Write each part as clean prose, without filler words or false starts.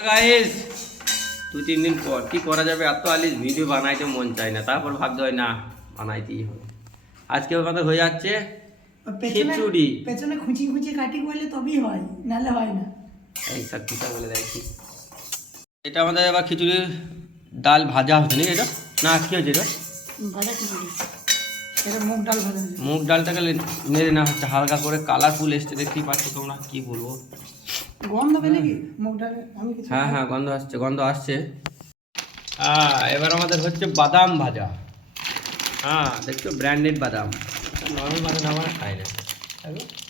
Guys 2-3 দিন পর কি করা যাবে, এত আলিস ভিডিও বানাইতে মন চায় না, তারপর ভাবতে হয় না বানাইতেই হবে। আজকে আমাদের হয়ে যাচ্ছে খিচুড়ি। পেছনে খুঁচি খুঁচি কাটি বলে তবেই হয়, নালে হয় না। এই সব পিঠা বলে দেখি, এটা আমাদের এবার খিচুড়ি ডাল ভাজা হচ্ছে নাকি? এটা না কি হচ্ছে এটা? ভাজা খিচুড়ি, এটা মুগ ডাল ভাজা। মুগ ডালটাকে নেড়ে নেওয়া হচ্ছে হালকা করে, কালারফুল এসছে দেখতেই পাচ্ছ তোমরা। কি বলবো, গন্ধ পেলে কি মুগ ডালে? আমি কিছু হ্যাঁ হ্যাঁ গন্ধ আসছে, গন্ধ আসছে। এবার আমাদের হচ্ছে বাদাম ভাজা। হ্যাঁ দেখছো, ব্র্যান্ডেড বাদাম, নর্মাল বাদাম আমরা খাই না।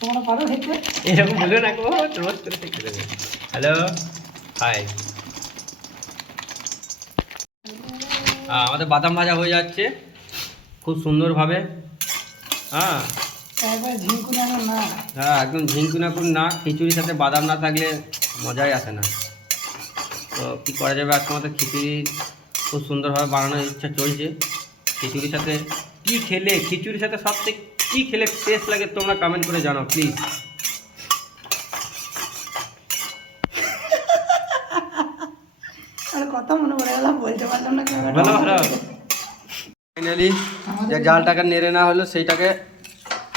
তোমরা পারো খেতে? এরকম বলবে না, রোজ করে শিখতে দেবে। হ্যালো হাই, আমাদের বাদাম ভাজা হয়ে যাচ্ছে খুব সুন্দরভাবে। হ্যাঁ একবার ঝিঙ্কুনানো না। হ্যাঁ একদম ঝিঙ্কুনাকুন না, খিচুড়ির সাথে বাদাম না থাকলে মজাই আসে না। তো কী করা যাবে, আজকে আমাদের খিচুড়ি খুব সুন্দরভাবে বানানোর ইচ্ছা চলছে। খিচুড়ির সাথে কী খেলে, খিচুড়ির সাথে সবথেকে কী খেলে টেস্ট লাগে তোমরা কমেন্ট করে জানাও প্লিজ। আর কথা মনে পড়ে গেল, বলতে পারলাম না। ভালো ভালো। ফাইনালি যে জালটাকে নেড়ে না হলো সেইটাকে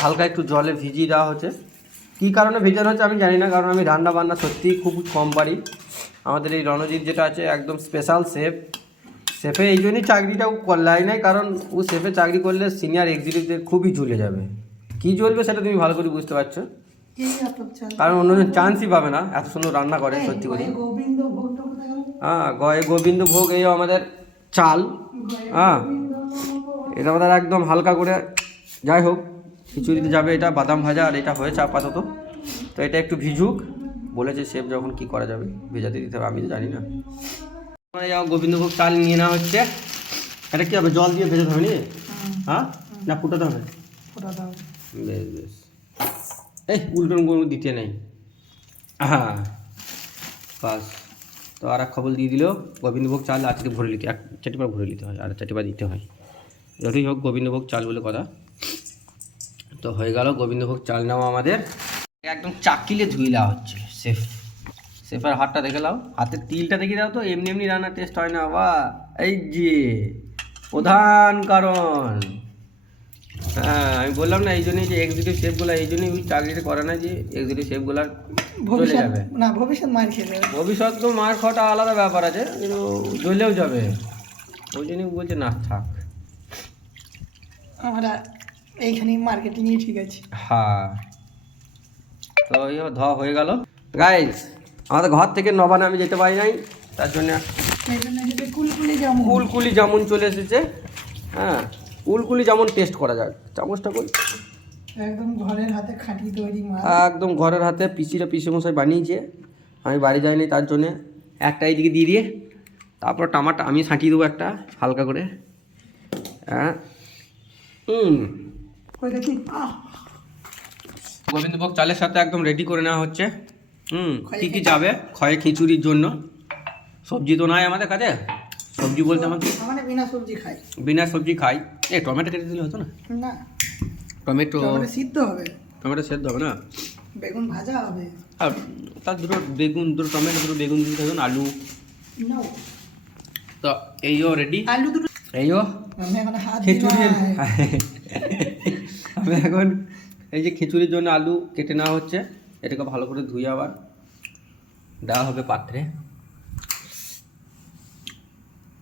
হালকা একটু জলে ভিজিয়ে দেওয়া হচ্ছে। কী কারণে ভিজানো হচ্ছে আমি জানি না, কারণ আমি রান্না বান্না সত্যিই খুব কম পারি। আমাদের এই রণজিৎ যেটা আছে একদম স্পেশাল শেফ। শেফে এই জন্যই চাকরিটাও করলাই নাই, কারণ ও শেফে চাকরি করলে সিনিয়র এক্সিকিউটিভদের খুবই ঝুলে যাবে। কী জ্বলবে সেটা তুমি ভালো করে বুঝতে পারছো, কারণ অন্যজন চান্সই পাবে না, এত সুন্দর রান্না করে সত্যি করে। গোবিন্দ ভোগ কোথায় গেল? গয়ে গোবিন্দ ভোগ, এই আমাদের চাল। এটা আমাদের একদম হালকা করে, যাই হোক খিচুড়িতে যাবে এটা বাদাম ভাজা, আর এটা হয়েছে আপাতত। তো এটা একটু ভিজুক বলেছে শেফ, যখন কি করা যাবে ভেজাতে দিতে হবে, আমি তো জানি না। গোবিন্দভোগ চাল নিয়ে নেওয়া হচ্ছে। এটা কি হবে, জল দিয়ে ভেজাতে হবে নি? হ্যাঁ না ফুটাতে হবে? বেশ বেশ, এই উল্টন কোনো দিতে নেই। হ্যাঁ বাস, তো আর এক খবর দিয়ে দিল, গোবিন্দভোগ চাল আজকে ভরে নিতে, এক চাটিবার ভরে নিতে হয়, আর চাটিবার দিতে হয়। যতই হোক গোবিন্দভোগ চাল বলে কথা। তো হয়ে গেল গোবিন্দভোগ চাল নেওয়া আমাদের। একদম চাকিলে ধুয়ে দেওয়া হচ্ছে। শেফের হাতটা দেখে নাও, হাতের তিলটা দেখে দাও তো, এমনি এমনি রান্নার টেস্ট হয় না বা। এই যে প্রধান কারণ, হ্যাঁ আমি বললাম না, এই জন্যই যে এক্সিকিউটিভ শেফগুলো, এই জন্যই ওই চাকরিটা করে না, যে এক্সিকিউটিভ শেফগুলার চলে যাবে না, ভবিষ্যৎ মার খেয়ে যাবে। ভবিষ্যৎ তো মার খাওয়াটা আলাদা ব্যাপার আছে, কিন্তু জ্বলেও যাবে, ওই জন্যই বলছে না থাক। আমরা এইখানেই মার্কেটিংই ঠিক আছে। হ্যাঁ তো ধোয়া হয়ে গেল গাইস। আমাদের ঘর থেকে নবানে আমি যেতে পারি নাই, তার জন্য কুলকুলি জামুন চলে এসেছে। হ্যাঁ কুলকুলি জামুন টেস্ট করা যাক, চামচটা করি। একদম ঘরের হাতে খাঁটি তৈরি মাল, একদম ঘরের হাতে পিসিমশাই বানিয়েছে, আমি বাড়ি যাইনি, তার জন্যে একটা এইদিকে দিয়ে দিয়ে, তারপর টামাটা আমি ছাঁটিয়ে দেবো একটা হালকা করে। হ্যাঁ গোবিন্দভোগ চালের সাথে একদম রেডি করে নেওয়া হচ্ছে। কী কী যাবে খয়ে খিচুড়ির জন্য? সবজি তো নাই আমাদের কাছে, সবজি বলতে আমাদের বিনা সবজি খাই। বিনা সবজি খাই। টমেটো কেটে দিলে হতো না? না, টমেটো সিদ্ধ হবে, টমেটো সেদ্ধ হবে না, বেগুন ভাজা হবে, আর তার দুটো টমেটো, দুটো বেগুন দিতে হবে, আলু। তো এইও রেডি, আলু দুটো। এইও আমি এখন হাত খিচুড়ি, আমি এখন এই যে খিচুড়ির জন্য আলু কেটে নেওয়া হচ্ছে, এটাকে ভালো করে ধুয়ে আবার দেওয়া হবে পাত্রে।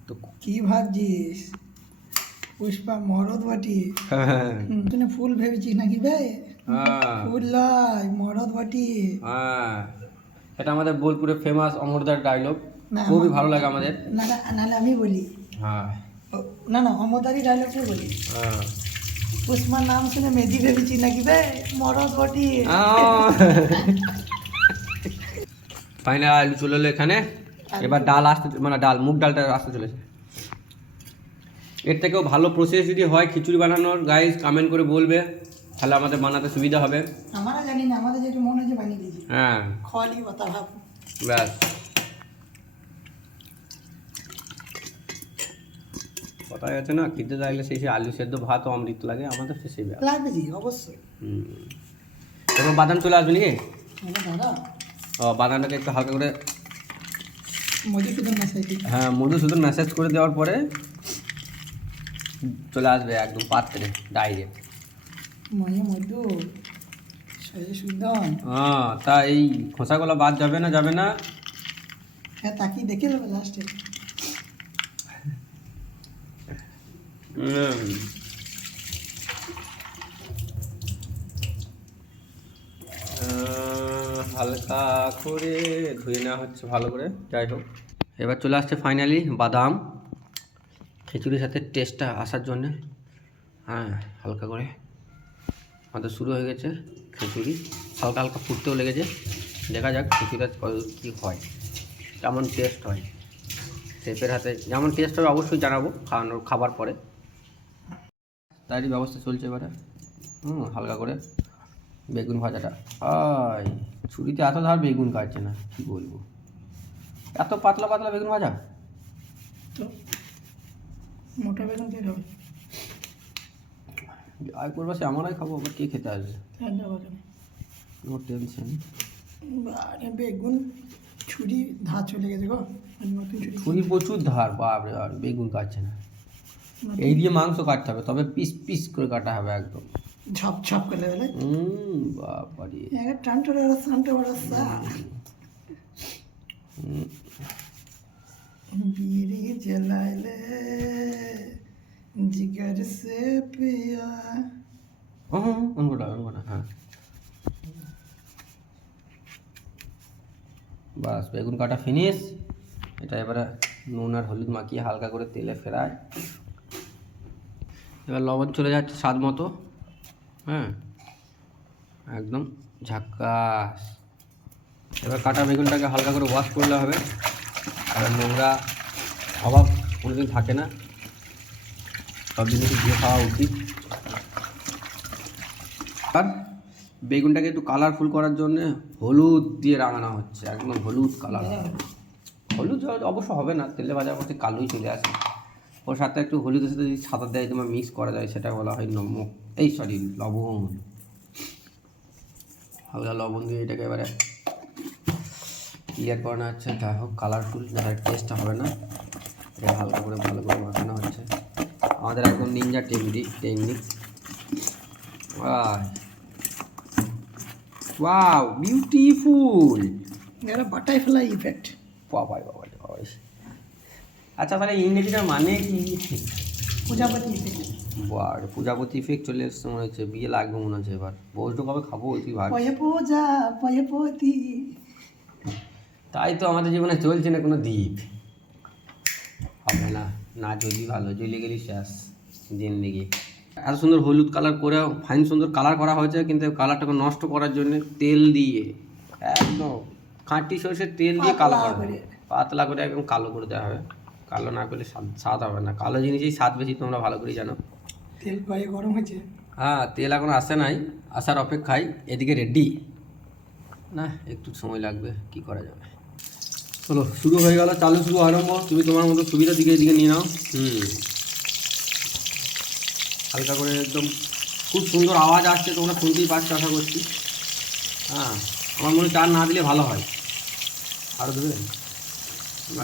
তো কি ভাবছিস পুষ্পা, মরদ বাটি? তুই ফুল ভেবেছিস নাকি বে? ফুল লয়, মরদ বাটি। এটা আমাদের বোলপুরে ফেমাস অমরদার ডায়লগ, খুবই ভালো লাগে আমাদের। না না, নাহলে আমি বলি। হ্যাঁ না না, অমরদারি ডায়লগটা বলি। পুষ্পার নাম শুনে মেদি ভেবেছিস নাকি বে? মরদ বাটি। ফাইনাল আলু চলে এলো এখানে, এবার ডাল আসতে, মানে মুগ ডালটা আসতে চলেছে। এর থেকেও ভালো প্রসেস যদি হয় খিচুড়ি বানানোর, গাইস কমেন্ট করে বলবে, তাহলে আমাদের বানাতে সুবিধা হবে। আমরা জানি না, আমাদের যেটা মনে হচ্ছে বানিয়ে দিয়েছি। হ্যাঁ খালি কথা ভাব, ব্যাস। কথা আছে না, খেতে লাগলে সেই আলু সেদ্ধ ভাত অমৃত লাগে, আমাদের সেই ব্যাপার লাগবে জি, অবশ্যই। এবার বাদাম চলে আসবে নাকি? দাদা ও বাদামটাকে একটু হালকা করে মধুসূদন মেসেজ দিতে। হ্যাঁ, মধুসূদন মেসেজ করে দেওয়ার পরে চলে আসবে একদম পাত্রে ডাইরেক্ট। মধু মধুসূদন। হ্যাঁ, তা এই খোসাগুলো বাদ যাবে না, যাবে না। হ্যাঁ, তাকিয়ে দেখে নেবে লাস্টে। হালকা করে ধুয়ে নেওয়া হচ্ছে ভালো করে। যাই হোক, এবার চলে আসছে ফাইনালি বাদাম খিচুড়ির সাথে টেস্টটা আসার জন্যে। হ্যাঁ, হালকা করে আমাদের শুরু হয়ে গেছে খিচুড়ি, হালকা হালকা ফুটতেও লেগেছে। দেখা যাক খিচুড়িটা কী হয়, কেমন টেস্ট হয়। শেফের হাতে যেমন টেস্ট হবে অবশ্যই জানাবো খাবার পরে। তারই ব্যবস্থা চলছে এবারে। হালকা করে বেগুন ভাজাটা, আয় ছুরিতে এত ধার বেগুন কাটছে না, কি বলবো, এত পাতলা পাতলা বেগুন ভাজা। তো মোটা বেগুন কে খাবে? আয় করবো সে আমরাই খাবো, আবার কে খেতে আসবে? No tension. বেগুন ছুরি ধার চলে গেছে গো, নতুন ছুরি প্রচুর ধার, বাপরে বাপ, বেগুন কাটছে না। এই দিয়ে মাংস কাটতে হবে, তবে পিস পিস করে কাটা হবে একদম ঝপ ঝপ করে দেবে। বাবারে টানটা সানটা বড় সা बीड़ी जलाले जिगर से पिया। অঙ্গটা হ্যাঁ, বাস বেগুন কাটা ফিনিশ। এটা এবারে নুন আর হলুদ মাখিয়ে হালকা করে তেলে ফেরায়। এবার লবণ চলে যাচ্ছে স্বাদ মতো। হ্যাঁ, একদম ঝাক্কাস। এবার কাটা বেগুনটাকে হালকা করে ওয়াশ করলে হবে, আর নোংরা অভাব কোনোদিন থাকে না, সব জিনিসই দিয়ে খাওয়া উচিত। আর বেগুনটাকে একটু কালারফুল করার জন্য হলুদ দিয়ে রাঙানো হচ্ছে, একদম হলুদ কালার। হলুদ অবশ্য হবে না, তেলে ভাজা করতে কালোই চলে আসে। ওর সাথে একটু হলুদের সাথে যদি সাদা দেয় তোমার মিক্স করা যায়, সেটা বলা হয় নমক, লবণ। হালকা লবণ দিয়ে এটাকে এবারে ক্লিয়ার করানো হচ্ছে। যাই হোক, কালারফুল, যারা টেস্টটা হবে না, এটা হালকা করে ভালো করে মাখানো হচ্ছে। আমাদের একদম নিনজা টেকনিক। ওয়াও, বিউটিফুল, এটা বাটারফ্লাই ইফেক্ট। বাবাই। আচ্ছা, তাহলে ইংরেজিটার মানে কি? প্রজাপতি ইফেক্ট। প্রজাপতি ইফেক্ট চলে এসছে মনে হচ্ছে, বিয়ে লাগবে মনে হচ্ছে। এবার বসটা কবে খাবো তুই ভাব। প্রজাপতি। তাই তো আমাদের জীবনে চলছে না কোনো দ্বীপ, হবে না, না জ্বলি ভালো, জ্বলে গেলি শেষ জিন্দেগি। এত সুন্দর হলুদ কালার করে ফাইন সুন্দর কালার করা হয়েছে, কিন্তু কালারটাকে নষ্ট করার জন্য তেল দিয়ে একদম খাঁটি সরষের তেল দিয়ে কালো করা হবে, পাতলা করে একদম কালো করে দেওয়া হবে। কালো না করলে স্বাদ হবে না, কালো জিনিসই স্বাদ বেশি, তোমরা ভালো করেই জানো। তেল কয়ে গরম হয়েছে? হ্যাঁ, তেল এখন আসে নাই, আসার অপেক্ষায়। এদিকে রেডি না, একটু সময় লাগবে, কি করা যাবে। চলো, শুরু হয়ে গেল, চালু শুরু আরম্ভ। তুমি তোমার মতো সুবিধার দিকে এদিকে নিয়ে নাও। হালকা করে একদম খুব সুন্দর আওয়াজ আসছে, তোমরা শুনতেই পাচ্ছ আশা করছি। হ্যাঁ, আমার মনে চার না দিলে ভালো হয়, আরও দেবে।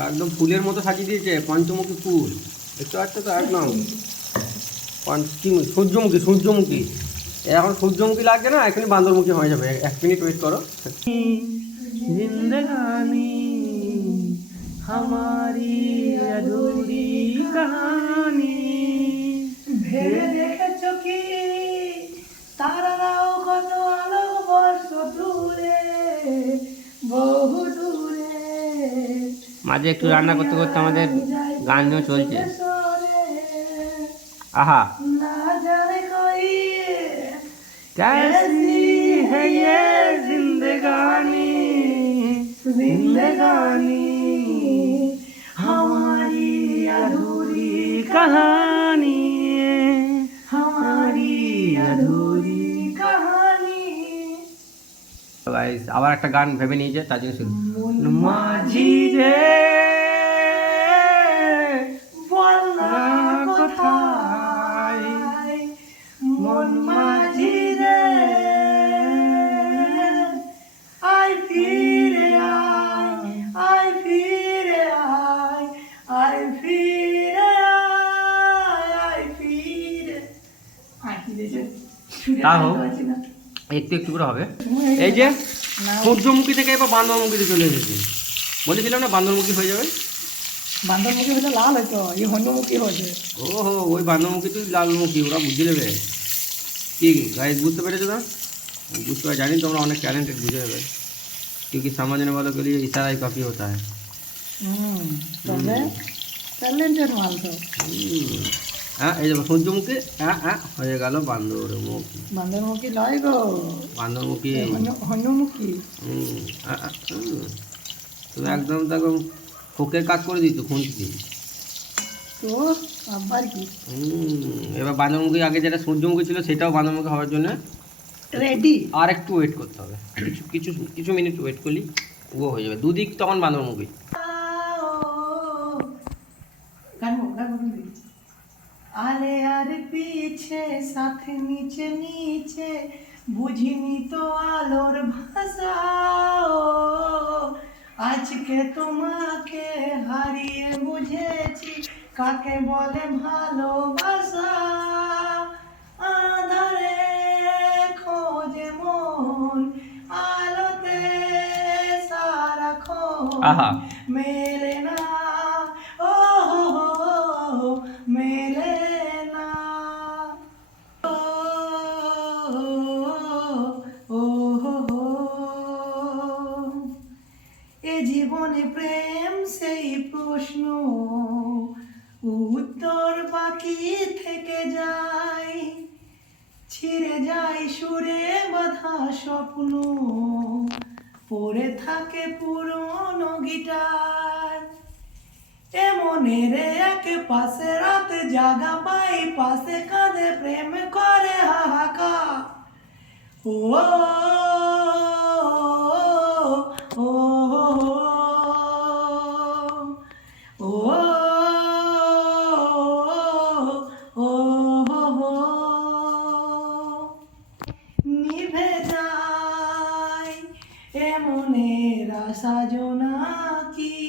একদম ফুলের মতো সাজিয়ে দিয়েছে, পঞ্চমুখী ফুল দেখতে পাচ্ছ তো, একদম সূর্যমুখী। এখন সূর্যমুখী লাগছে না, এখনই বান্দরমুখী হয়ে যাবে। 1 মিনিট ওয়েট করো। জিন্দেগানি হামারি আধুরি কাহানি, ভেবে দেখেছ কি তারারাও কত আলোক বর্ষ দূরে, বহু দূরে। মাঝে একটু রান্না করতে করতে আমাদের গান চলছে। আহা, না জানে কই कैसी है ये जिंदगानी, हमारी अधूरी कहानी, গাইস আবার একটা গান ভেবে নিয়েছে, তার জন্য শুরু। মাঝি রে বল না কোথায়, মন মাঝি রে আয় ফিরে আয়, আয় ফিরে তা হোক, একটু একটু করে হবে। এই যে সূর্যমুখী থেকে এবার বান্দরমুখীতে চলে এসেছি, বলেছিলাম না বান্দরমুখী হয়ে যাবে। বান্দরমুখী হলে লাল হতো, এই হন্যমুখী হয়েছে। ওহো, ওই বান্দরমুখী তুই লালমুখী, ওরা বুঝে নেবে। কি গাইজ বুঝতে পেরেছো না? বুঝতে পারি, জানি তোমরা অনেক টैलेंटेड, বুঝে যাবে। क्योंकि समझने वालों के लिए इशारा ही काफ़ी होता है। তবে ট্যালেন্টেড মাল তো। হ্যাঁ, এই দেখো সূর্যমুখী, হ্যাঁ হ্যাঁ হয়ে গেল বান্দরমুখী। বান্দরমুখী লয় গো, বান্দরমুখী, হন্যমুখী। তুমি একদম তো একদম ফোকের কাজ করে দিত খুঁজছি তো আবার কি। এবার বান্দরমুখী আগে যেটা সূর্যমুখী ছিল সেটাও বান্দরমুখী হওয়ার জন্য রেডি। আর একটু ওয়েট করতে হবে, কিছু কিছু মিনিট ওয়েট করলি ও হয়ে যাবে, দুদিক তখন বান্দরমুখী। আলে আর পিছে সাথে নিচে নিচে বুঝিনি তো আলোর ভাষা, আজকে তোমাকে হারিয়ে বুঝেছি কাকে বলে ভালোবাসা, আধারে খোঁজে মন আলোতে সারাক্ষণ আহা, মেলে না, ও মেলে না, ও এ জীবনে প্রেম সেই প্রশ্ন উত্তর বাকি থেকে যায়, ছিঁড়ে যায় সুরে বাঁধা স্বপ্ন, পড়ে থাকে পুরনো গিটার, এমনের এক পাশে রাতে জাগা পাই পাশে কাঁধে প্রেম করে হাহাকার, ও ও ও ও নিভে যায় এমনের আশা জোনাকি,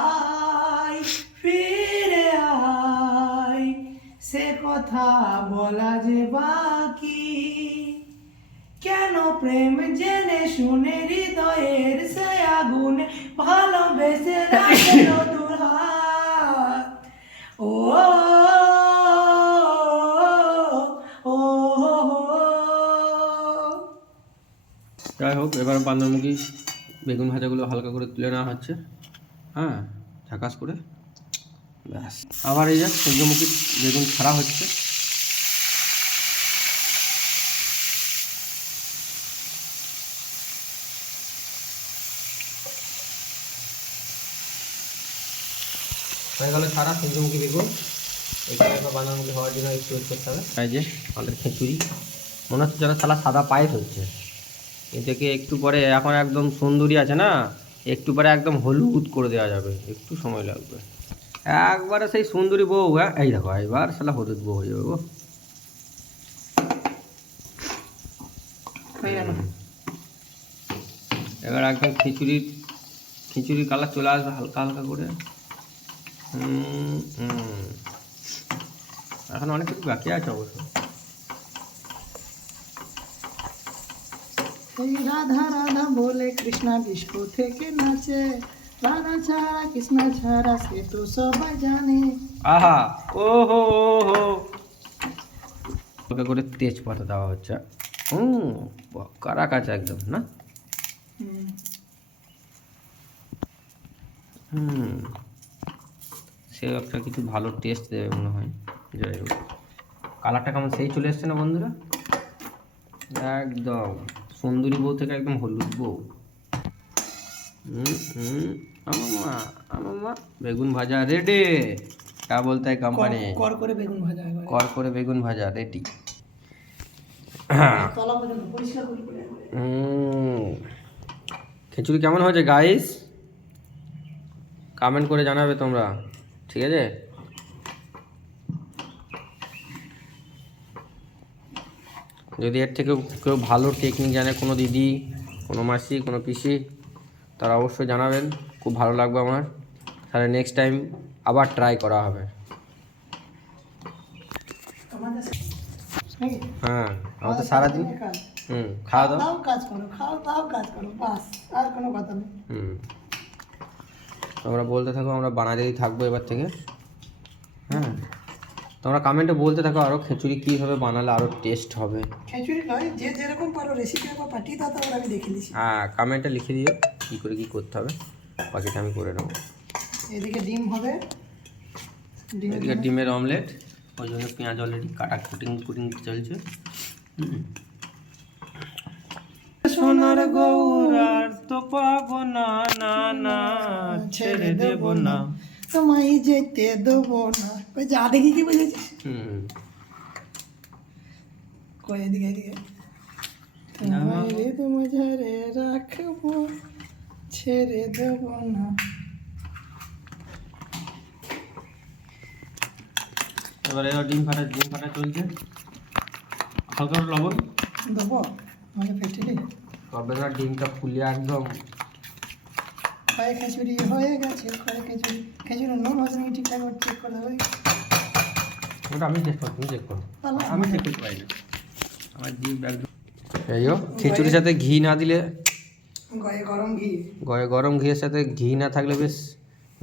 আয় ফিরে আয় সে কথা বলা যে বাকি, কেন প্রেম জেনে শুনে হৃদয়ের সে আগুন ভালোবেসে রাখল দুহাত, ও ও যাই হোক, এবার বান্দরমুখী বেগুন ভাজাগুলো হালকা করে তুলে নেওয়া হচ্ছে, হ্যাঁ ঝাকাস করে, ব্যাস। আবার এই যে সূর্যমুখী বেগুন ছাড়া হচ্ছে, হয়ে গেল ছাড়া সূর্যমুখী বেগুন। এখানে এবার বান্দরমুখী হওয়ার জন্য একটু ওয়েট করতে হবে। এই যে আমাদের খিচুড়ি, মনে হচ্ছে যেন সালা সাদা পায়েস হচ্ছে, এটাকে একটু পরে, এখন একদম সুন্দরী আছে না, একটু পরে একদম হলুদ করে দেওয়া যাবে, একটু সময় লাগবে। একবারে সেই সুন্দরী বউ, হ্যাঁ এই দেখো এবার সালা হলুদ বউ হয়ে যাবে গো। এবার একদম খিচুড়ির কালার চলে আসবে হালকা হালকা করে। এখন অনেক কিছু বাকি আছে অবশ্য। রাধা রাধা বলে কৃষ্ণা ডিস্কো থেকে নাচে, রাধা ছাড়া কৃষ্ণ ছাড়া সে তো সবাই জানে। আহা, ও হো হো, ওকে করে তেজপাতা দেওয়া হচ্ছে। কারা কাছে একদম না। সে একটা কিছু ভালো টেস্ট দেবে মনে হয়। যাই হোক, কালারটা কেমন সেই চলে এসছে না বন্ধুরা, একদম সুন্দরী বউ থেকে একদম হলুদ বউ। আমার বেগুন ভাজা রেডি, क्या बोलता है কোম্পানি, কর করে বেগুন ভাজা, কর করে বেগুন ভাজা রেডি। তলা পর্যন্ত পরিষ্কার করে করে। খিচুড়ি কেমন হয়েছে গাইস, কমেন্ট করে জানাবে তোমরা, ঠিক আছে? যদি এর থেকে কেউ ভালো টেকনিক জানে, কোনো দিদি, কোনো মাসি, কোনো পিসি, তারা অবশ্যই জানাবেন, খুব ভালো লাগবে আমার, তাহলে নেক্সট টাইম আবার ট্রাই করা হবে। নাকি? হ্যাঁ আমার তো সারাদিন সারাদিনের কাজ। খাওয়া দাওয়া দাও কাজ করো, খাও দাও কাজ করো, বাস আর কোনো কথা নেই। তোমরা বলতে থাকো, আমরা বানাতেই থাকবো এবার থেকে। হ্যাঁ তোমরা কমেন্টে বলতে থাকো আরও খিচুড়ি কীভাবে বানালে আরও টেস্ট হবে। খিচুড়ি নয়, যে যেরকম পারো রেসিপি একবার পাঠিয়ে দাও, তারপর আমি দেখে নিচ্ছি। হ্যাঁ কমেন্টে লিখে দিও কী করে কী করতে হবে, বাকিটা আমি করে নেবো। এদিকে ডিম হবে, এদিকে ডিমের অমলেট, ওই জন্য পেঁয়াজ অলরেডি কাটা কুটিং চলছে। সোনার গৌরার তো পাবো না, না না ছেড়ে দেব না, তোমায় যেতে দেবো না। ওই যা দেখি কি বুঝেছিস? কই এদিকে এদিকে। তোমায় রে তোমাঝারে রাখবো, ছেড়ে দেবো না। এবারে ডিম ফাটা চলছে, হালকা লবণ দেবো আমাকে ফেটিলি। তবে না ডিমটা ফুলিয়ে একদম। কয়ে খিচুড়ি হয়ে গেছে, কয়ে খিচুড়ি নুন হচ্ছে নাকি ঠিকঠাক চেক করে দেবে। ওটা আমি চেক করো, তুমি চেক করো, আমি চেক করতে পারি না, আমার ডিম একদম। এই খিচুড়ির সাথে ঘি না দিলে, গয়ে গরম ঘিয়ের সাথে ঘি না থাকলে বেশ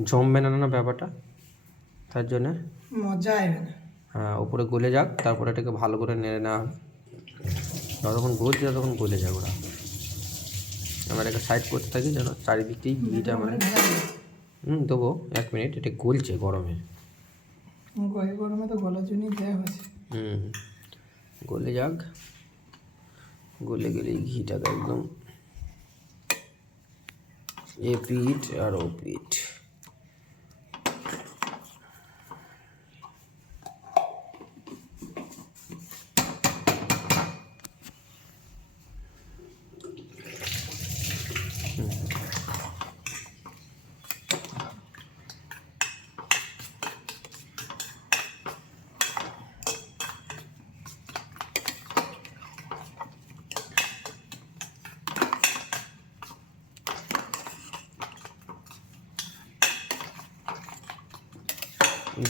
জমবে না না ব্যাপারটা, তার জন্য মজা আসবে না। হ্যাঁ উপরে গলে যাক, তারপরে এটাকে ভালো করে নেড়ে নেওয়া হবে। যতক্ষণ গলছে ততক্ষণ গলে যাক ওরা। আমরা এটাকে সাইড করতে থাকি যেন চারিদিকটাই ঘিটা মানে দেবো। 1 মিনিট, এটা গলছে গরমে। গরমে তো গলার জন্যই দেওয়া হয়েছে। গলে যাক, গলে গেলে ঘিটাকে একদম এ পিঠ আর ও পিঠ।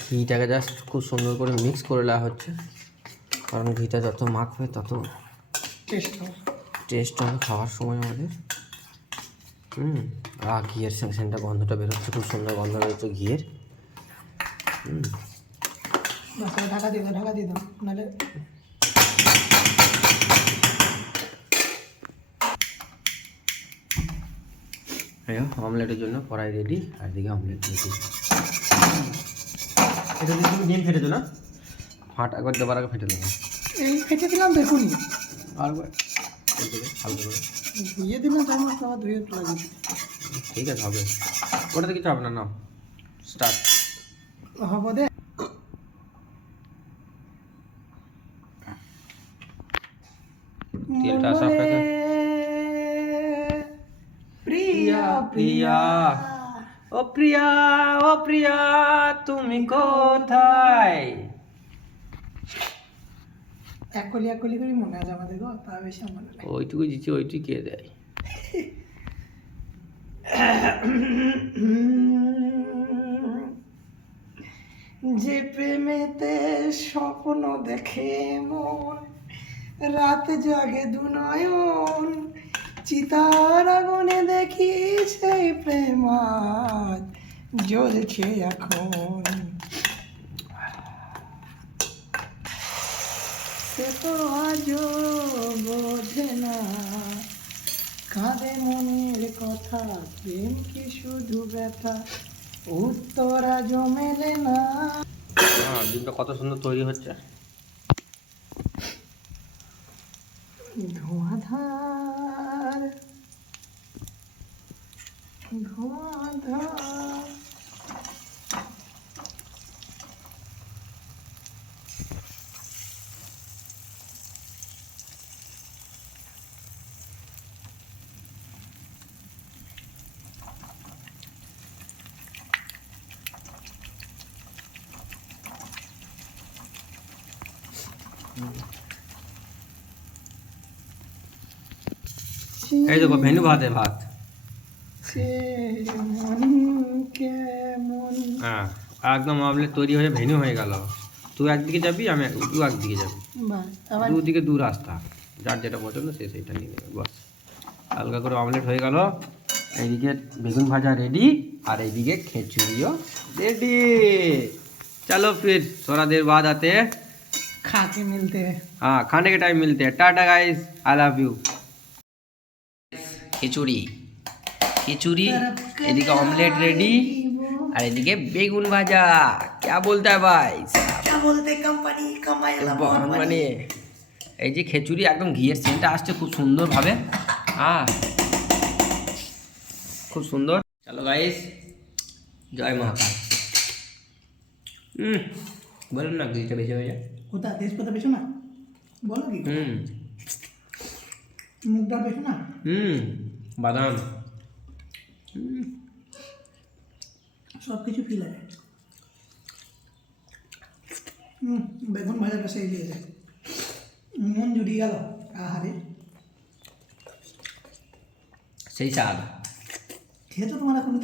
ঘিটাকে জাস্ট খুব সুন্দর করে মিক্স করে নেওয়া হচ্ছে, কারণ ঘিটা যত মাখবে তত টেস্ট হবে খাওয়ার সময় আমাদের। ঘিয়ের সেন্টটা গন্ধটা বেরোচ্ছে, খুব সুন্দর গন্ধ বেরোচ্ছে ঘিয়ের। ঢাকা দিয়ে দাও নাহলে। অমলেটের জন্য কড়াই রেডি, আর দিকে অমলেট রেডি। এটা দিয়ে তুমি ডিম ফেটেছো না, একবার দেবার আগে ফেটে দেবো। এই ফেটে দিলাম দেখুন, আর হালকা করে ধুয়ে দিলাম, তারপর আবার ধুয়ে লাগিয়েছি। ঠিক আছে হবে, ওটাতে কিছু হবে না। নাও স্টার্ট হবো দে। তেলটা আসা আপনাকে। প্রিয়া প্রিয়া ও প্রিয়া, ও প্রিয়া তুমি কোথায়? এক কলি করে মনে আছে আমাদের গো, তা বেশি মনে নেই। ওইটুকু দিচ্ছি, ওইটুকু কে দেয়? যে প্রেমেতে স্বপ্ন দেখে মন, রাত জাগে দুনয়ন, চিতার আগুনে দেখি সেই প্রেম আজ জ্বলছে এখন। সে তো আজও বোঝে না, কাঁদে মনের কথা, প্রেম কি শুধু ব্যথা, উত্তর আজও মেলে না। ডিমটা কত সুন্দর তৈরি হচ্ছে। ধোঁয়াধার এই দেখো ভেনু ভাতে ভাত। কেমন হ্যাঁ একদম অমলেট তৈরি হয়ে ভেনু হয়ে গেল। তুই একদিকে যাবি তুই একদিকে যাবি, বাস আবার দুদিকে দু রাস্তা, যার যেটা পছন্দ সে সেইটা নিয়ে নেবে বাস। হালকা করে অমলেট হয়ে গেল, এইদিকে বেগুন ভাজা রেডি, আর এইদিকে খিচুড়িও রেডি। चलो फिर थोड़ा देर बाद आते हैं, खा के मिलते हैं। हाँ खाने के टाइम मिलते हैं। Tata guys, I love you. Khichuri khichuri, এদিকে অমলেট রেডি, আর এদিকে বেগুন ভাজা। क्या बोलता है भाई? क्या बोलते कंपनी कमाई মানে এই যে খিচুড়ি একদম ঘিয়ের সেন্টটা আসছে খুব সুন্দরভাবে, হ্যাঁ খুব সুন্দর। চলো গাইস, জয় মহাকাল। বলুন না ঘিটা বেশি হয়ে যায়। होता तेजपत्ता बेचो ना, बोलो कि मूंग दाल बेचो ना। বাদাম सब কিছু ফিল আছে। বেগুন ভাজাটা সেই দিয়েছে, মন জুড়িয়ে গেল। আহারে সেই স্বাদ খেয়েছো তোমরা কোনো?